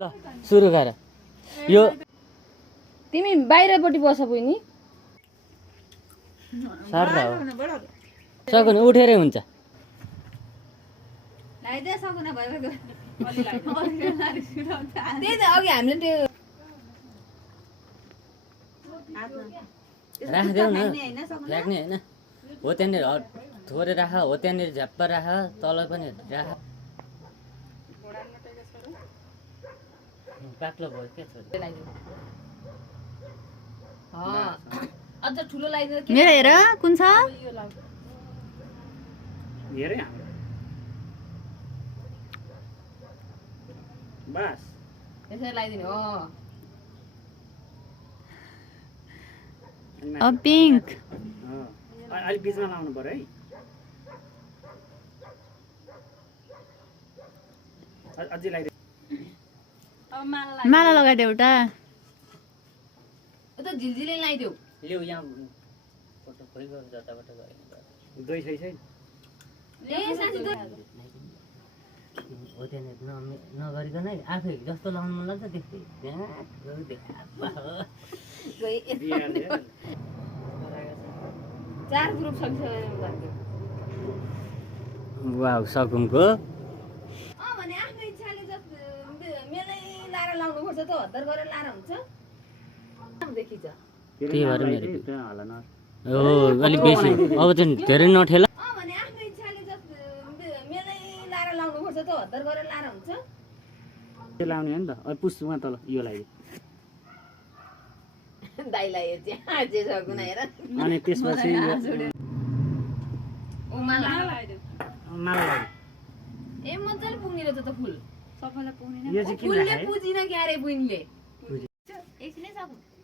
ल सुरु गर यो तिमी बाहिरपट्टि बस बहिनी सर हो सकुन उठेरै हुन्छ त्यही त अघि हामीले त्यो राखिदेऊ न फ्याँक्ने होइन हो त्यहाँनिर थोरै राख हो त्यहाँनिर झ्याप्प राख तल पनि राख बाक्लो भयो के छोरी अझ ठुलो लगाइदियो मेरो हेर कुन छ हेरै बस त्यसरी लगाइदिनु हो पिङ्क अलिक बिचमा लाउनु पर्यो है अझै लगाइदियो माला लगाइदेऊ एउटा त झिलझिले लगाइदेऊ ल्याउ यहाँ फोटो खोइगयो जताबाट गयो दुई छै छैन हो त्यहाँनिर नगरिकन आफै जस्तो लाउनु मन लाग्छ त्यस्तै चार ग्रुप सकिसक्यो वाउ सकुमको भने आफ्नो इच्छाले मेलै लाएर लाउनुपर्छ त हतार गरेर लाएर हुन्छ देखिन्छ त्यही भएर मेरो होला न हो अलिक बेसी अब चाहिँ धेरै नठेल भने आफ्नो इच्छाले मेलै लाएर लाउनुपर्छ त हतार गरेर लाएर हुन्छ त्यो लाउने हो नि त पुस्टमा तल यो लगाइदियो दाइलाई जे सकुन हेर अनि त्यसपछि माला माला लगाइदियो ए मजाले पुग्ने रहेछ त फुल सबैलाई पुग्ने यो चाहिँ किन फुलले राखेँ पुजिन क्यारे बुइनले एकछिनै सक्नु